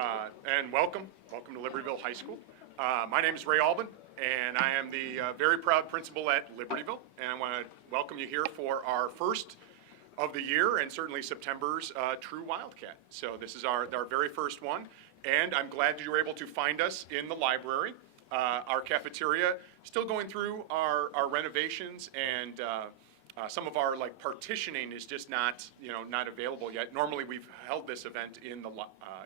And welcome to Libertyville High School. My name is Ray Albin, and I am the very proud principal at Libertyville, and I want to welcome you here for our first of the year, and certainly September's True Wildcat. So this is our very first one, and I'm glad that you were able to find us in the library. Our cafeteria still going through our renovations, and some of our partitioning is just not available yet. Normally we've held this event in the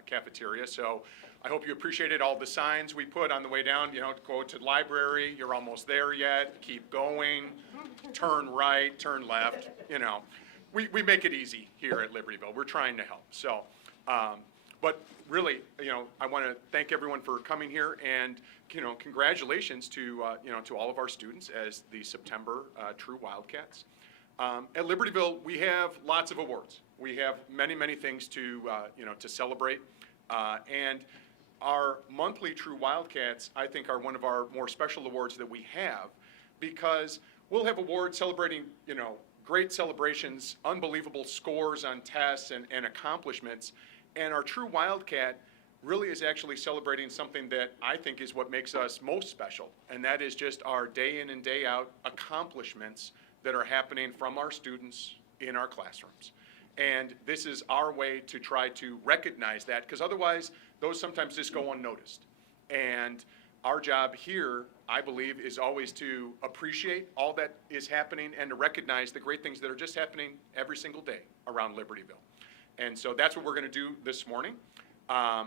cafeteria, so I hope you appreciated all the signs we put on the way down. Go to the library, you're almost there yet, keep going, turn right, turn left. We make it easy here at Libertyville. We're trying to help. So, but really, I want to thank everyone for coming here, and congratulations to to all of our students as the September True Wildcats. At Libertyville, we have lots of awards. We have many things to to celebrate, and our monthly True Wildcats, I think, are one of our more special awards that we have, because we'll have awards celebrating great celebrations, unbelievable scores on tests and accomplishments, and our True Wildcat really is actually celebrating something that I think is what makes us most special, and that is just our day in and day out accomplishments that are happening from our students in our classrooms. And this is our way to try to recognize that, because otherwise those sometimes just go unnoticed. And our job here, I believe, is always to appreciate all that is happening and to recognize the great things that are just happening every single day around Libertyville. And so that's what we're going to do this morning. Our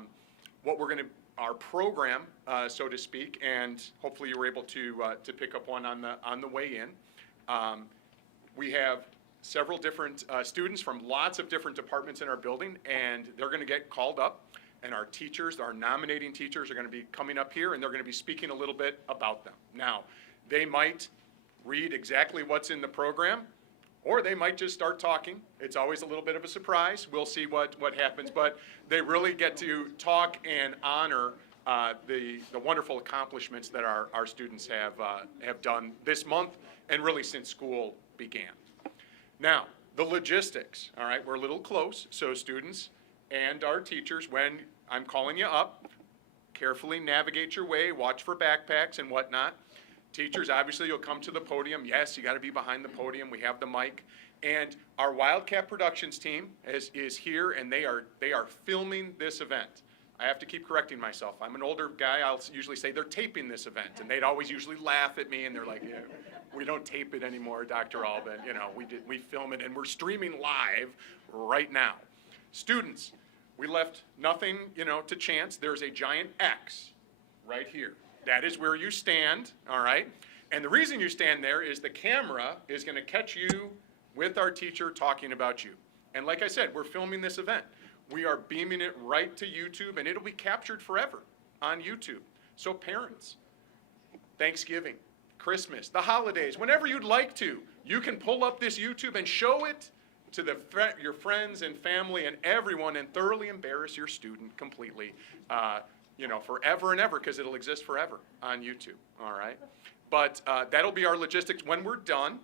program, so to speak, and hopefully you were able to pick up one on the way in. We have several different students from lots of different departments in our building, and they're going to get called up, and our teachers, our nominating teachers, are going to be coming up here, and they're going to be speaking a little bit about them. Now, they might read exactly what's in the program, or they might just start talking. It's always a little bit of a surprise. We'll see what happens, but they really get to talk and honor the wonderful accomplishments that our students have done this month and really since school began. Now, the logistics, all right, we're a little close, so students and our teachers, when I'm calling you up, carefully navigate your way, watch for backpacks and whatnot. Teachers, obviously, you'll come to the podium. Yes, you got to be behind the podium. We have the mic. And our Wildcat Productions team is here, and they are filming this event. I have to keep correcting myself. I'm an older guy. I'll usually say they're taping this event, and they'd always usually laugh at me, and they're like, yeah, we don't tape it anymore, Dr. Albin. We film it, and we're streaming live right now. Students, we left nothing, to chance. There's a giant X right here. That is where you stand, all right? And the reason you stand there is the camera is going to catch you with our teacher talking about you. And like I said, we're filming this event. We are beaming it right to YouTube, and it'll be captured forever on YouTube. So parents, Thanksgiving, Christmas, the holidays, whenever you'd like to, you can pull up this YouTube and show it to your friends and family and everyone, and thoroughly embarrass your student completely, forever and ever, because it'll exist forever on YouTube, all right? But that'll be our logistics. When we're done,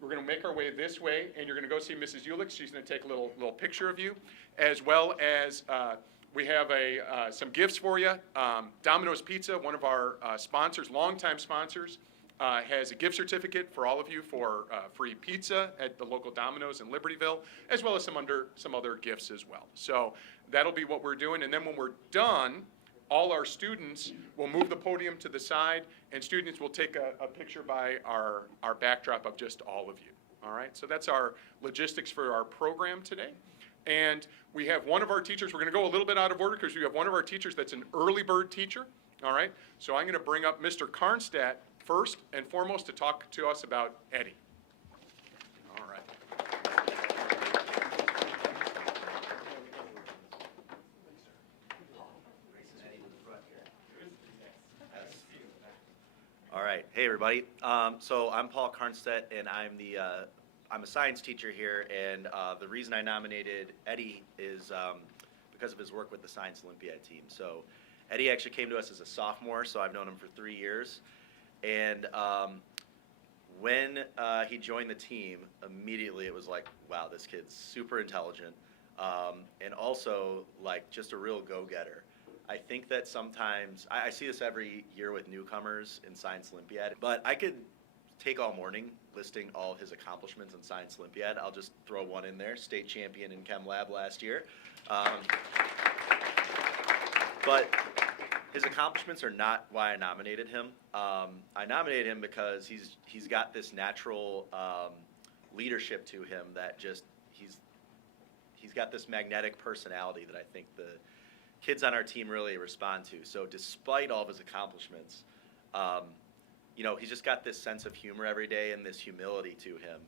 we're going to make our way this way, and you're going to go see Mrs. Ulick. She's going to take a little picture of you, as well as we have some gifts for you. Domino's Pizza, one of our sponsors, longtime sponsors, has a gift certificate for all of you for free pizza at the local Domino's in Libertyville, as well as some other gifts as well. So that'll be what we're doing, and then when we're done, all our students will move the podium to the side, and students will take a picture by our backdrop of just all of you. All right, so that's our logistics for our program today. And we have one of our teachers, we're going to go a little bit out of order because we have one of our teachers that's an early bird teacher. All right, so I'm going to bring up Mr. Karnstadt first and foremost to talk to us about Eddie. All right. All right, hey everybody. So I'm Paul Karnstedt, and I'm a science teacher here, and the reason I nominated Eddie is because of his work with the Science Olympiad team. So Eddie actually came to us as a sophomore, so I've known him for 3 years. And when he joined the team, immediately it was like, wow, this kid's super intelligent. and also like just a real go-getter. I think that sometimes, I see this every year with newcomers in Science Olympiad, but I could take all morning listing all his accomplishments in Science Olympiad. I'll just throw one in there, state champion in Chem Lab last year. But his accomplishments are not why I nominated him. I nominated him because he's got this natural leadership to him that just, he's got this magnetic personality that I think the kids on our team really respond to. So despite all of his accomplishments, he's just got this sense of humor every day and this humility to him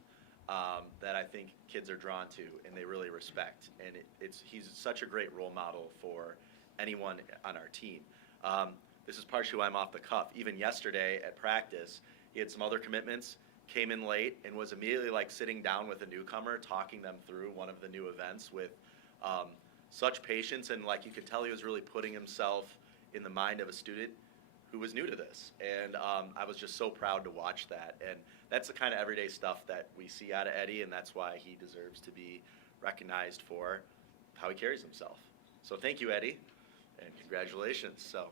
that I think kids are drawn to and they really respect. And he's such a great role model for anyone on our team. This is partially why I'm off the cuff. Even yesterday at practice, he had some other commitments, came in late, and was immediately like sitting down with a newcomer, talking them through one of the new events with such patience, and like you could tell he was really putting himself in the mind of a student who was new to this. And I was just so proud to watch that. And that's the kind of everyday stuff that we see out of Eddie, and that's why he deserves to be recognized for how he carries himself. So thank you, Eddie, and congratulations. So.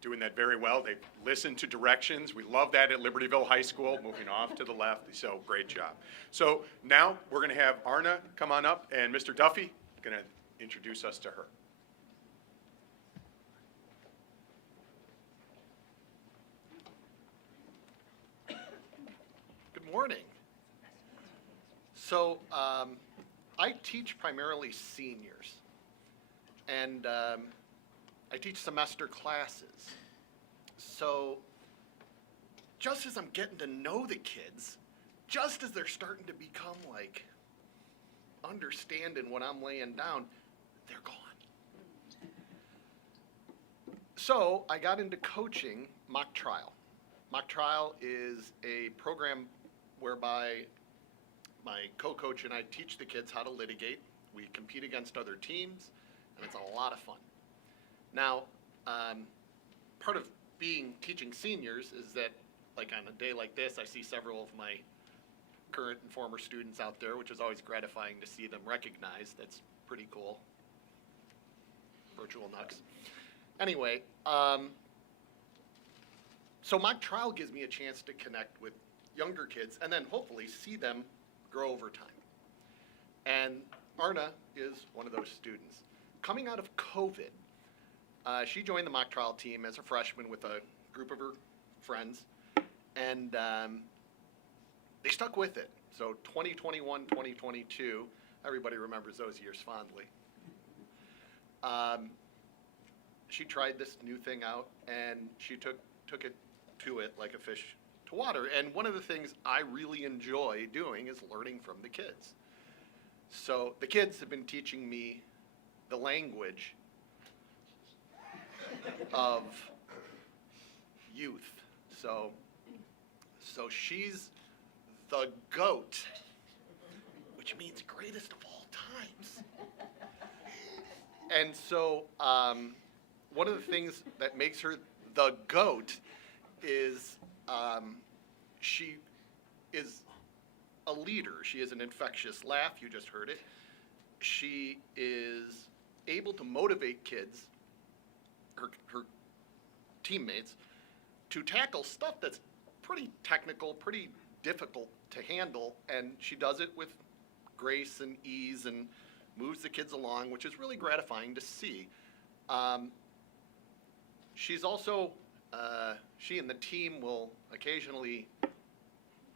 Doing that very well. They've listened to directions. We love that at Libertyville High School, moving off to the left. So great job. So now we're going to have Arna come on up, and Mr. Duffy going to introduce us to her. Good morning. So I teach primarily seniors, and I teach semester classes. So just as I'm getting to know the kids, just as they're starting to become like understanding what I'm laying down, they're gone. So I got into coaching mock trial. Mock trial is a program whereby my co-coach and I teach the kids how to litigate. We compete against other teams, and it's a lot of fun. Now, part of teaching seniors is that, like on a day like this, I see several of my current and former students out there, which is always gratifying to see them recognized. That's pretty cool. Virtual Nux. Anyway, so mock trial gives me a chance to connect with younger kids and then hopefully see them grow over time. And Arna is one of those students. Coming out of COVID, she joined the mock trial team as a freshman with a group of her friends, and they stuck with it. So 2021, 2022, everybody remembers those years fondly. She tried this new thing out, and she took it to it like a fish to water. And one of the things I really enjoy doing is learning from the kids. So the kids have been teaching me the language of youth. So she's the GOAT, which means greatest of all times. And so one of the things that makes her the GOAT is she is a leader. She is an infectious laugh. You just heard it. She is able to motivate kids, her teammates, to tackle stuff that's pretty technical, pretty difficult to handle, and she does it with grace and ease and moves the kids along, which is really gratifying to see. She's also, she and the team will occasionally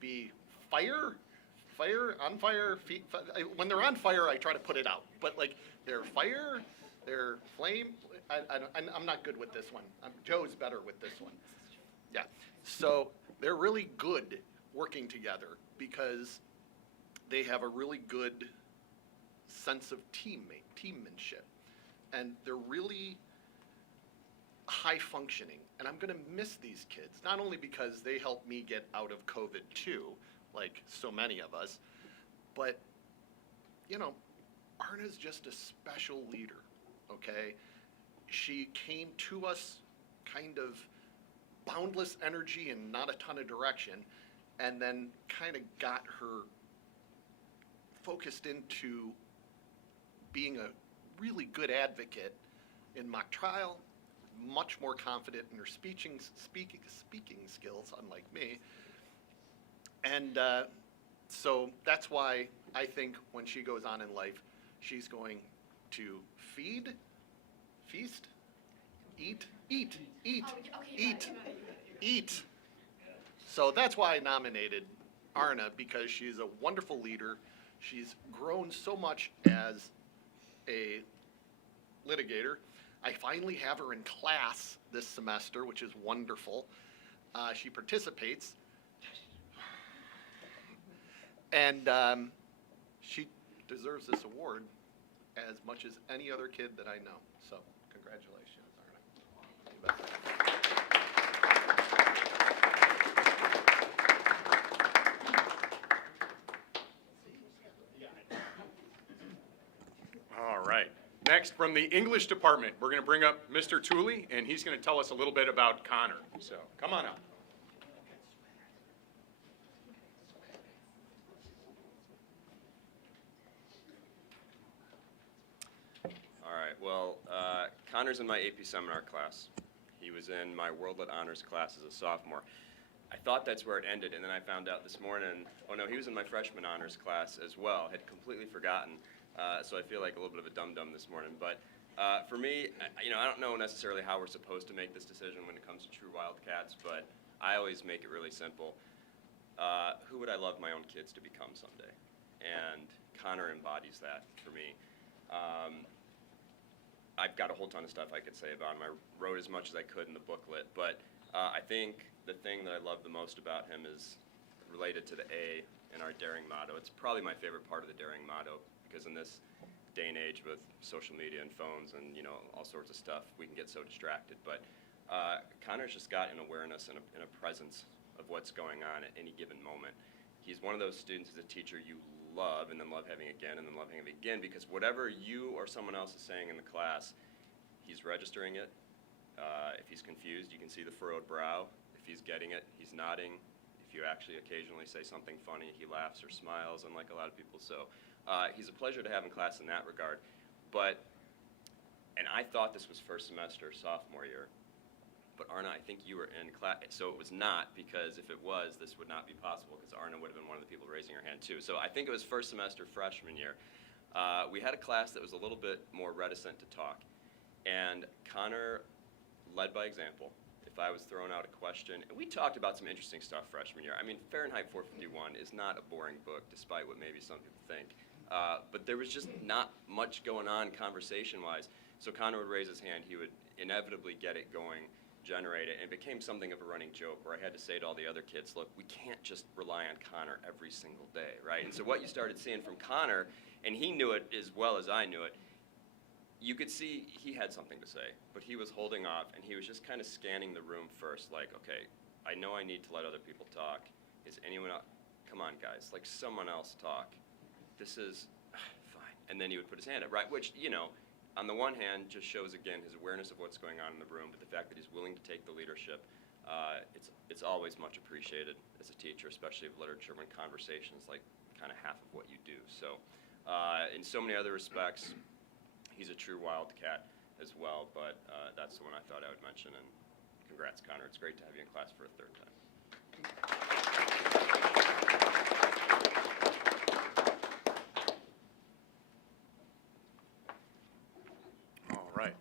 be on fire. When they're on fire, I try to put it out, but like they're fire, they're flame. I'm not good with this one. Joe's better with this one. Yeah, so they're really good working together because they have a really good sense of teammanship, and they're really high functioning. And I'm gonna miss these kids, not only because they helped me get out of COVID too, like so many of us, but Arna's just a special leader, okay? she came to us kind of boundless energy and not a ton of direction, and then kind of got her focused into being a really good advocate in mock trial, much more confident in her speaking skills, unlike me. And so that's why I think when she goes on in life, she's going to feast, eat, eat. So that's why I nominated Arna, because she's a wonderful leader. She's grown so much as a litigator. I finally have her in class this semester, which is wonderful. She participates. And she deserves this award as much as any other kid that I know. So congratulations, Arna. You bet. All right. Next, from the English department, we're going to bring up Mr. Tooley, and he's going to tell us a little bit about Connor. So come on up. All right, well, Connor's in my AP seminar class. He was in my World Lit Honors class as a sophomore. I thought that's where it ended, and then I found out this morning, oh no, he was in my freshman honors class as well. Had completely forgotten, so I feel like a little bit of a dum-dum this morning. But for me, I don't know necessarily how we're supposed to make this decision when it comes to true Wildcats, but I always make it really simple. Who would I love my own kids to become someday? And Connor embodies that for me. I've got a whole ton of stuff I could say about him. I wrote as much as I could in the booklet, but I think the thing that I love the most about him is related to the A in our daring motto. It's probably my favorite part of the daring motto, because in this day and age with social media and phones and all sorts of stuff, we can get so distracted. But Connor's just got an awareness and a presence of what's going on at any given moment. He's one of those students as a teacher you love and then love having again and then love having again, because whatever you or someone else is saying in the class, he's registering it. If he's confused, you can see the furrowed brow. If he's getting it, he's nodding. If you actually occasionally say something funny, he laughs or smiles, unlike a lot of people. So he's a pleasure to have in class in that regard. And I thought this was first semester, sophomore year. But Arna, I think you were in class, so it was not, because if it was, this would not be possible, because Arna would have been one of the people raising her hand too. So I think it was first semester, freshman year. We had a class that was a little bit more reticent to talk, and Connor led by example. If I was throwing out a question, and we talked about some interesting stuff freshman year. I mean, Fahrenheit 451 is not a boring book, despite what maybe some people think. But there was just not much going on conversation-wise. So Connor would raise his hand, he would inevitably get it going, generate it, and it became something of a running joke where I had to say to all the other kids, look, we can't just rely on Connor every single day, right? And so what you started seeing from Connor, and he knew it as well as I knew it, you could see he had something to say, but he was holding off, and he was just kind of scanning the room first, like, okay, I know I need to let other people talk. Is anyone else? Come on, guys, like, someone else talk. This is fine. And then he would put his hand up, right? Which, on the one hand, just shows, again, his awareness of what's going on in the room, but the fact that he's willing to take the leadership, it's always much appreciated as a teacher, especially of literature, when conversations like kind of half of what you do. So in so many other respects, he's a true Wildcat as well, but that's the one I thought I would mention, and congrats, Connor. It's great to have you in class for a third time.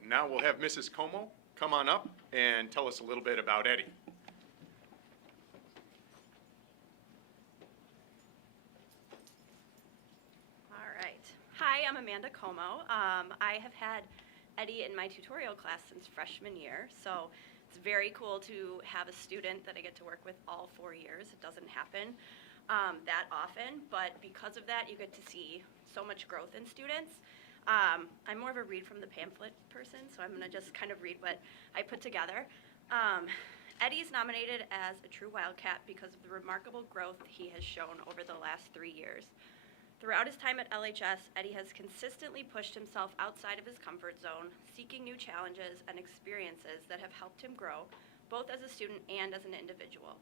Now we'll have Mrs. Como come on up and tell us a little bit about Eddie. All right. Hi, I'm Amanda Como. I have had Eddie in my tutorial class since freshman year, so it's very cool to have a student that I get to work with all 4 years. It doesn't happen that often, but because of that, you get to see so much growth in students. I'm more of a read from the pamphlet person, so I'm going to just kind of read what I put together. Eddie's nominated as a true Wildcat because of the remarkable growth he has shown over the last 3 years. Throughout his time at LHS, Eddie has consistently pushed himself outside of his comfort zone, seeking new challenges and experiences that have helped him grow, both as a student and as an individual.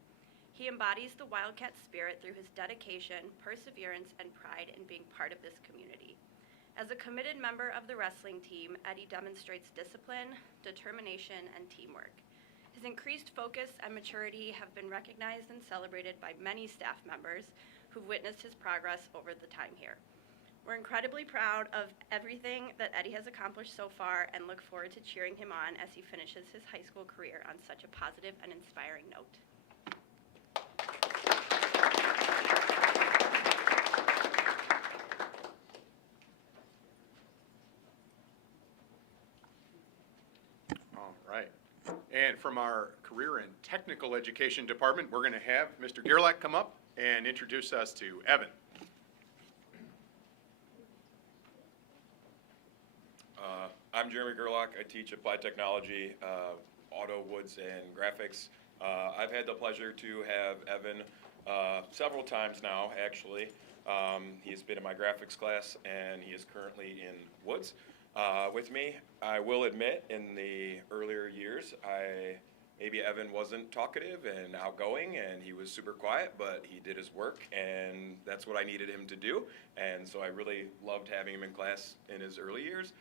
He embodies the Wildcat spirit through his dedication, perseverance, and pride in being part of this community. As a committed member of the wrestling team, Eddie demonstrates discipline, determination, and teamwork. His increased focus and maturity have been recognized and celebrated by many staff members who've witnessed his progress over the time here. We're incredibly proud of everything that Eddie has accomplished so far and look forward to cheering him on as he finishes his high school career on such a positive and inspiring note. All right. And from our Career and Technical Education Department, we're going to have Mr. Gerlach come up and introduce us to Evan. I'm Jeremy Gerlach. I teach applied technology, auto, woods, and graphics. I've had the pleasure to have Evan several times now, actually. He's been in my graphics class, and he is currently in woods with me. I will admit, in the earlier years, maybe Evan wasn't talkative and outgoing, and he was super quiet, but he did his work, and that's what I needed him to do. And so I really loved having him in class in his early years.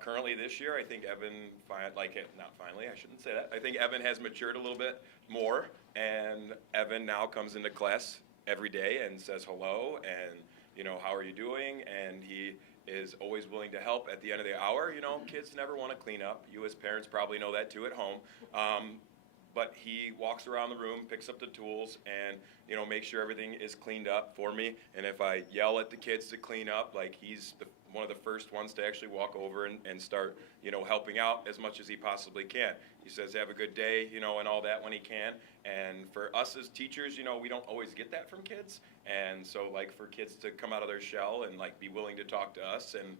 Currently this year, I think Evan, I shouldn't say that. I think Evan has matured a little bit more, and Evan now comes into class every day and says hello, and, how are you doing? And he is always willing to help at the end of the hour. Kids never want to clean up. You as parents probably know that too at home. But he walks around the room, picks up the tools, and, makes sure everything is cleaned up for me. And if I yell at the kids to clean up, he's one of the first ones to actually walk over and start, helping out as much as he possibly can. He says, have a good day, and all that when he can. And for us as teachers, we don't always get that from kids. And so, for kids to come out of their shell and, be willing to talk to us and,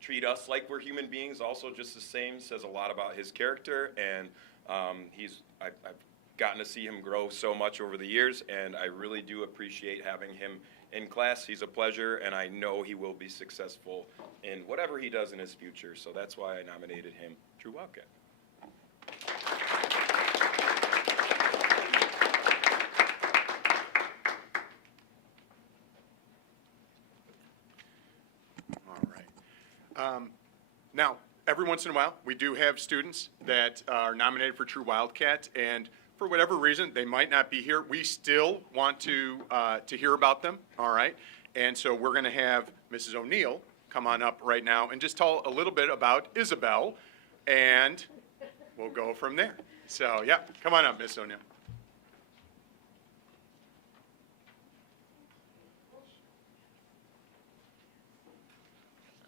treat us like we're human beings also just the same says a lot about his character. And I've gotten to see him grow so much over the years, and I really do appreciate having him in class. He's a pleasure, and I know he will be successful in whatever he does in his future. So that's why I nominated him True Wildcat. All right. Now, every once in a while, we do have students that are nominated for True Wildcat, and for whatever reason, they might not be here. We still want to hear about them, all right? And so we're going to have Mrs. O'Neill come on up right now and just tell a little bit about Isabel, and we'll go from there. So, yeah, come on up, Miss O'Neill.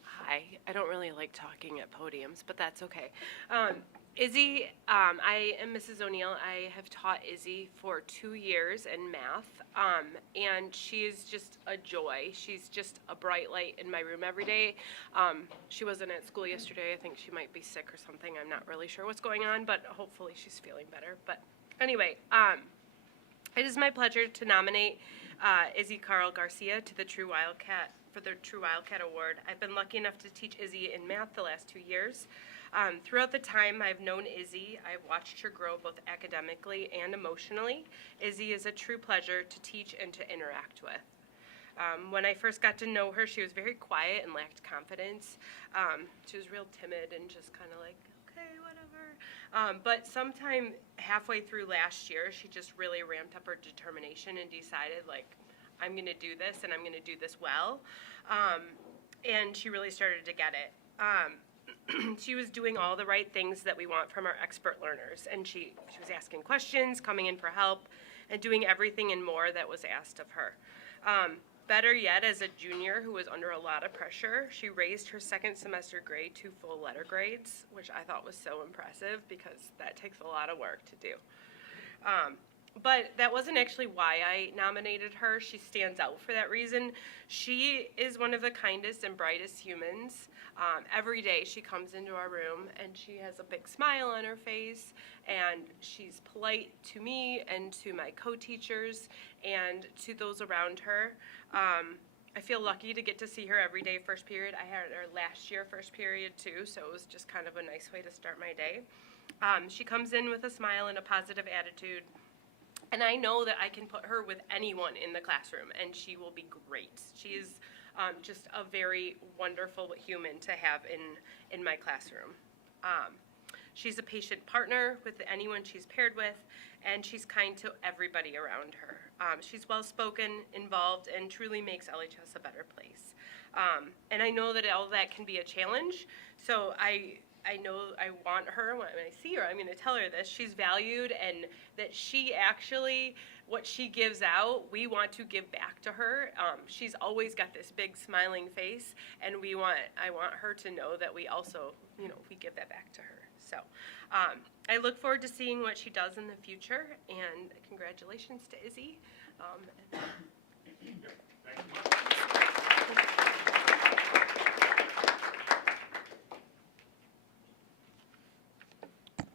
Hi. I don't really like talking at podiums, but that's okay. Izzy, I am Mrs. O'Neill. I have taught Izzy for 2 years in math, and she is just a joy. She's just a bright light in my room every day. She wasn't at school yesterday. I think she might be sick or something. I'm not really sure what's going on, but hopefully she's feeling better. But anyway, it is my pleasure to nominate Izzy Carl Garcia to the True Wildcat for the True Wildcat Award. I've been lucky enough to teach Izzy in math the last 2 years. Throughout the time I've known Izzy, I've watched her grow both academically and emotionally. Izzy is a true pleasure to teach and to interact with. When I first got to know her, she was very quiet and lacked confidence. She was real timid and just kind of like, okay, whatever. But sometime halfway through last year, she just really ramped up her determination and decided, I'm going to do this, and I'm going to do this well. And she really started to get it. She was doing all the right things that we want from our expert learners, and she was asking questions, coming in for help, and doing everything and more that was asked of her. Better yet, as a junior who was under a lot of pressure, she raised her second semester grade to full letter grades, which I thought was so impressive because that takes a lot of work to do. But that wasn't actually why I nominated her. She stands out for that reason. She is one of the kindest and brightest humans. Every day she comes into our room and she has a big smile on her face, and she's polite to me and to my co-teachers and to those around her. I feel lucky to get to see her every day first period. I had her last year first period too, so it was just kind of a nice way to start my day. She comes in with a smile and a positive attitude, and I know that I can put her with anyone in the classroom, and she will be great. She is just a very wonderful human to have in my classroom. She's a patient partner with anyone she's paired with, and she's kind to everybody around her. She's well-spoken, involved, and truly makes LHS a better place. And I know that all that can be a challenge, so I know I want her, when I see her, I'm going to tell her this. She's valued, and that she actually, what she gives out, we want to give back to her. She's always got this big smiling face, and I want her to know that we also, we give that back to her. So I look forward to seeing what she does in the future, and congratulations to Izzy.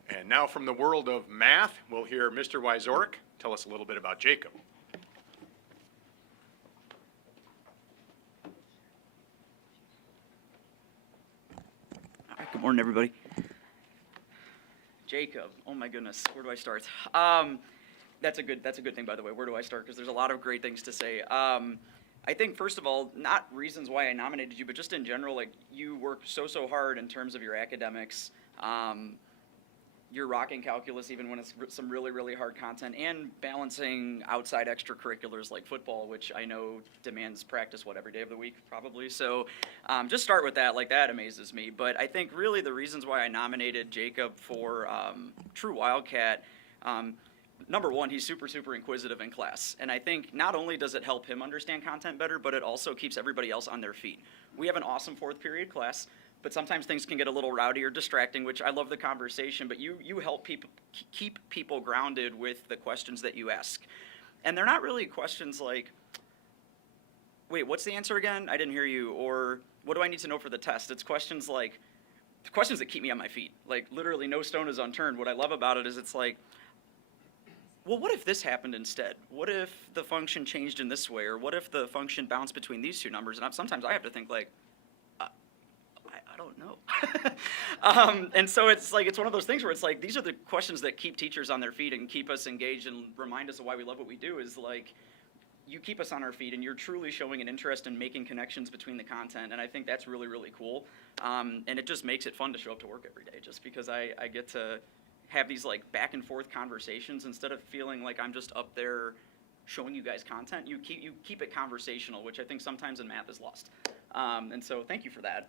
And now from the world of math, we'll hear Mr. Wyzorek tell us a little bit about Jacob. All right, good morning, everybody. Jacob, oh my goodness, where do I start? That's a good thing, by the way. Where do I start? Because there's a lot of great things to say. I think, first of all, not reasons why I nominated you, but just in general, like, you work so hard in terms of your academics. You're rocking calculus even when it's some really hard content, and balancing outside extracurriculars like football, which I know demands practice, every day of the week, probably. So just start with that. Like, that amazes me. But I think really the reasons why I nominated Jacob for True Wildcat, number one, he's super inquisitive in class. And I think not only does it help him understand content better, but it also keeps everybody else on their feet. We have an awesome fourth period class, but sometimes things can get a little rowdy or distracting, which I love the conversation, but you help people keep people grounded with the questions that you ask. And they're not really questions like, wait, what's the answer again? I didn't hear you. Or what do I need to know for the test? It's questions like, the questions that keep me on my feet. Like, literally no stone is unturned. What I love about it is it's like, well, what if this happened instead? What if the function changed in this way? Or what if the function bounced between these two numbers? And sometimes I have to think like, I don't know. And so it's one of those things where it's like, these are the questions that keep teachers on their feet and keep us engaged and remind us of why we love what we do, is like, you keep us on our feet and you're truly showing an interest in making connections between the content. And I think that's really cool. And it just makes it fun to show up to work every day, just because I get to have these like back and forth conversations instead of feeling like I'm just up there showing you guys content. You keep it conversational, which I think sometimes in math is lost. And so thank you for that.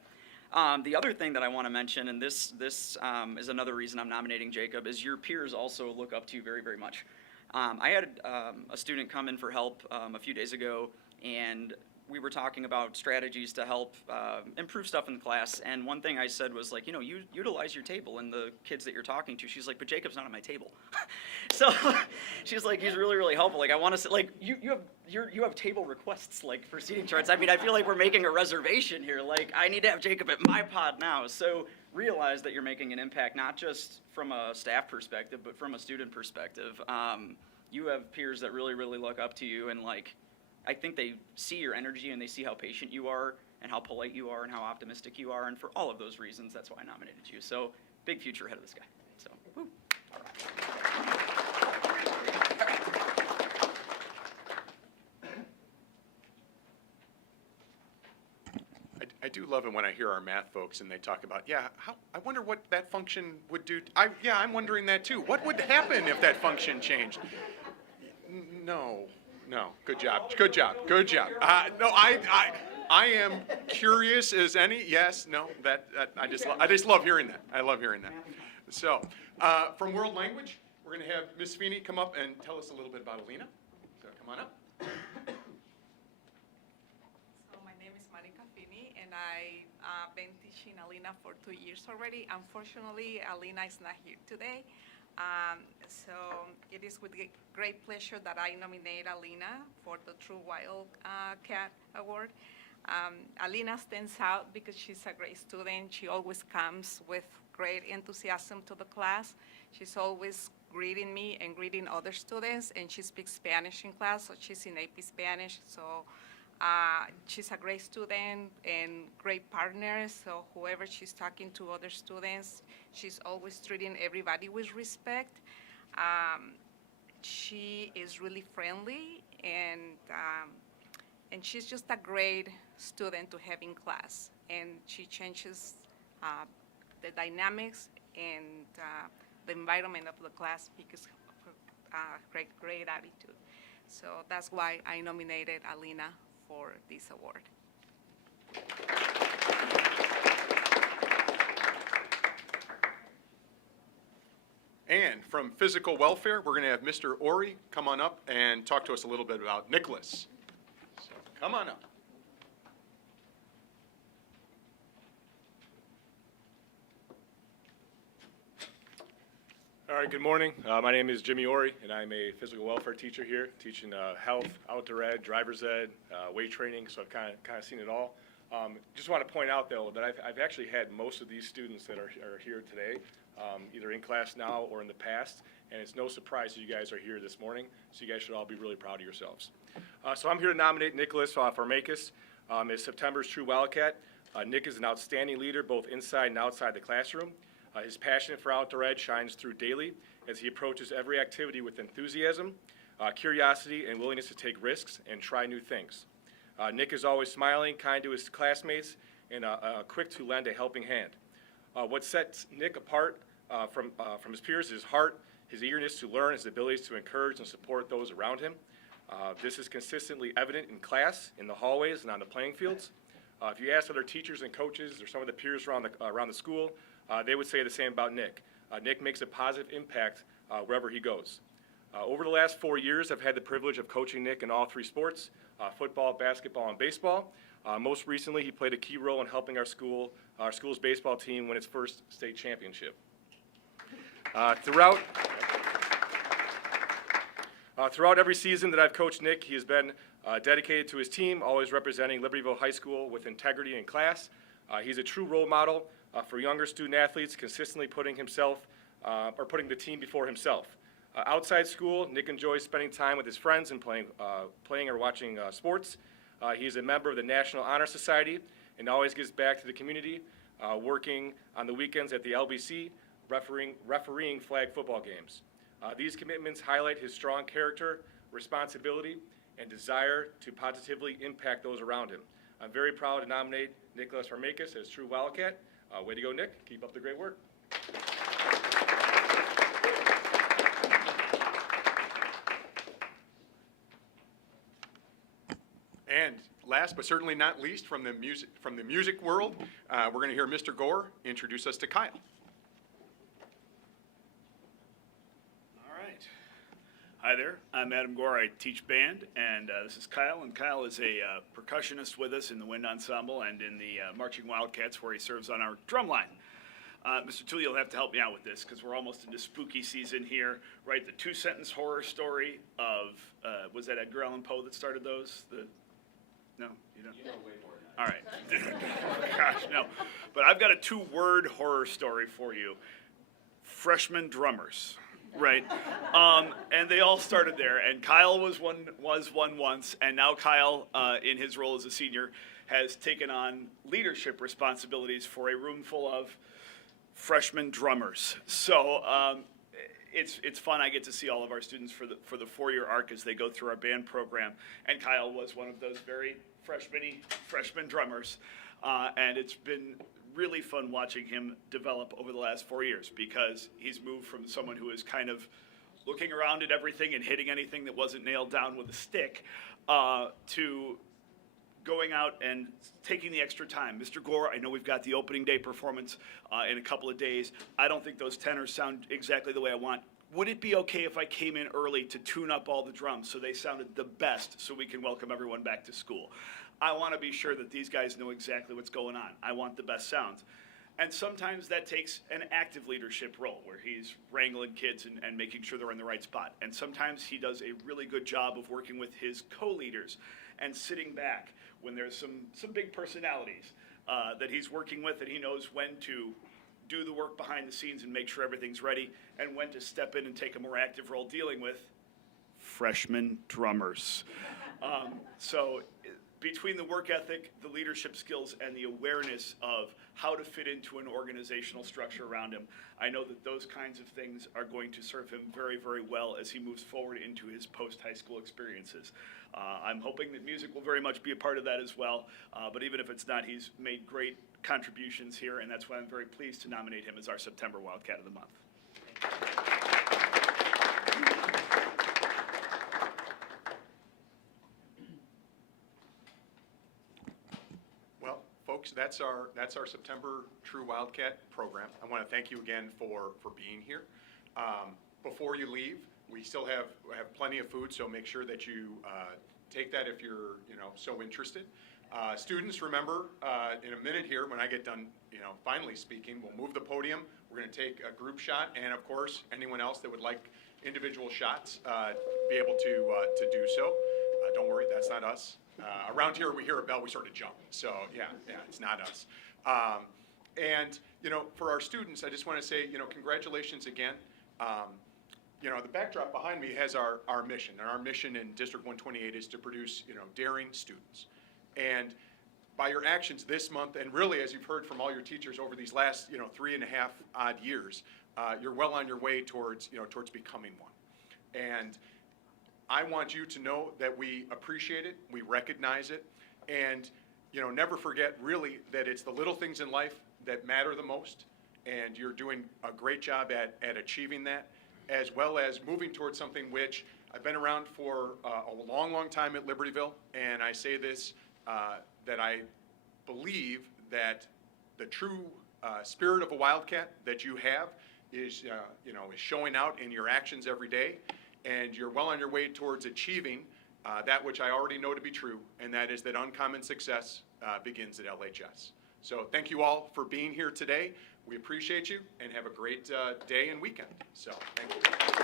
The other thing that I want to mention, and this is another reason I'm nominating Jacob, is your peers also look up to you very much. I had a student come in for help a few days ago, and we were talking about strategies to help improve stuff in the class. And one thing I said was like, you utilize your table and the kids that you're talking to. She's like, but Jacob's not at my table. So she's like, he's really helpful. Like, I want to like, you have table requests like for seating charts. I mean, I feel like we're making a reservation here. Like, I need to have Jacob at my pod now. So realize that you're making an impact, not just from a staff perspective, but from a student perspective. You have peers that really look up to you, and like, I think they see your energy and they see how patient you are and how polite you are and how optimistic you are. And for all of those reasons, that's why I nominated you. So big future ahead of this guy. So, woo. All right. I do love it when I hear our math folks and they talk about, I wonder what that function would do. I'm wondering that too. What would happen if that function changed? No, good job. No, I am curious as any. Yes, no, I just love hearing that. I love hearing that. So, from World Language, we're going to have Miss Feeney come up and tell us a little bit about Alina. So come on up. So my name is Monica Fini, and I've been teaching Alina for 2 years already. Unfortunately, Alina is not here today. So it is with great pleasure that I nominate Alina for the True Wildcat Award. Alina stands out because she's a great student. She always comes with great enthusiasm to the class. She's always greeting me and greeting other students, and she speaks Spanish in class, so she's in AP Spanish. So She's a great student and great partner, so whoever she's talking to other students, she's always treating everybody with respect. She is really friendly, and she's just a great student to have in class. And she changes the dynamics and the environment of the class because of her great attitude. So that's why I nominated Alina for this award. And from physical welfare, we're going to have Mr. Ori come on up and talk to us a little bit about Nicholas. So come on up. All right, good morning. My name is Jimmy Ori, and I'm a physical welfare teacher here, teaching health, outdoor ed, driver's ed, weight training, so I've kind of seen it all. Just want to point out, though, that I've actually had most of these students that are here today, either in class now or in the past, and it's no surprise that you guys are here this morning, so you guys should all be really proud of yourselves. So I'm here to nominate Nicholas Farmakis as September's True Wildcat. Nick is an outstanding leader both inside and outside the classroom. His passion for outdoor ed shines through daily as he approaches every activity with enthusiasm, curiosity, and willingness to take risks and try new things. Nick is always smiling, kind to his classmates, and quick to lend a helping hand. What sets Nick apart from his peers is his heart, his eagerness to learn, his abilities to encourage and support those around him. This is consistently evident in class, in the hallways, and on the playing fields. If you ask other teachers and coaches or some of the peers around the school, they would say the same about Nick. Nick makes a positive impact wherever he goes. Over the last 4 years, I've had the privilege of coaching Nick in all three sports, football, basketball, and baseball. Most recently, he played a key role in helping our school's baseball team win its first state championship. Throughout every season that I've coached Nick, he has been dedicated to his team, always representing Libertyville High School with integrity in class. He's a true role model for younger student athletes, consistently putting the team before himself. Outside school, Nick enjoys spending time with his friends and playing or watching sports. He's a member of the National Honor Society and always gives back to the community, working on the weekends at the LBC, refereeing flag football games. These commitments highlight his strong character, responsibility, and desire to positively impact those around him. I'm very proud to nominate Nicholas Farmakis as True Wildcat. Way to go, Nick. Keep up the great work. And last but certainly not least, from the music world, we're going to hear Mr. Gore introduce us to Kyle. All right. Hi there. I'm Adam Gore. I teach band, and this is Kyle. And Kyle is a percussionist with us in the wind ensemble and in the marching Wildcats, where he serves on our drum line. Mr. Tully, you'll have to help me out with this because we're almost into spooky season here, right? The two-sentence horror story of, was that Edgar Allan Poe that started those? No, you don't? Yeah, way more than that. All right. Gosh, no. But I've got a two-word horror story for you. Freshman drummers, right? And they all started there. And Kyle was one once, and now Kyle, in his role as a senior, has taken on leadership responsibilities for a room full of freshman drummers. So it's fun. I get to see all of our students for the 4-year arc as they go through our band program. And Kyle was one of those very freshman drummers. And it's been really fun watching him develop over the last 4 years because he's moved from someone who is kind of looking around at everything and hitting anything that wasn't nailed down with a stick to going out and taking the extra time. Mr. Gore, I know we've got the opening day performance in a couple of days. I don't think those tenors sound exactly the way I want. Would it be okay if I came in early to tune up all the drums so they sounded the best so we can welcome everyone back to school? I want to be sure that these guys know exactly what's going on. I want the best sounds. And sometimes that takes an active leadership role where he's wrangling kids and making sure they're in the right spot. And sometimes he does a really good job of working with his co-leaders and sitting back when there's some big personalities that he's working with, and he knows when to do the work behind the scenes and make sure everything's ready, and when to step in and take a more active role dealing with freshman drummers. So between the work ethic, the leadership skills, and the awareness of how to fit into an organizational structure around him, I know that those kinds of things are going to serve him very, very well as he moves forward into his post-high school experiences. I'm hoping that music will very much be a part of that as well, but even if it's not, he's made great contributions here, and that's why I'm very pleased to nominate him as our September Wildcat of the Month. Well, folks, that's our September True Wildcat program. I want to thank you again for being here. Before you leave, we still have plenty of food, so make sure that you take that if you're so interested. Students, remember, in a minute here, when I get done, finally speaking, we'll move the podium. We're going to take a group shot, and of course, anyone else that would like individual shots, be able to do so. Don't worry, that's not us. Around here, we hear a bell, we sort of jump. So yeah, it's not us. And for our students, I just want to say, congratulations again. The backdrop behind me has our mission, and our mission in District 128 is to produce, daring students. And by your actions this month, and really, as you've heard from all your teachers over these last, 3.5 odd years, you're well on your way towards becoming one. And I want you to know that we appreciate it, we recognize it, and, never forget really that it's the little things in life that matter the most, and you're doing a great job at achieving that, as well as moving towards something which I've been around for a long, long time at Libertyville, and I say this, that I believe that the true spirit of a Wildcat that you have is showing out in your actions every day, and you're well on your way towards achieving that which I already know to be true, and that is that uncommon success begins at LHS. So thank you all for being here today. We appreciate you, and have a great day and weekend. So thank you.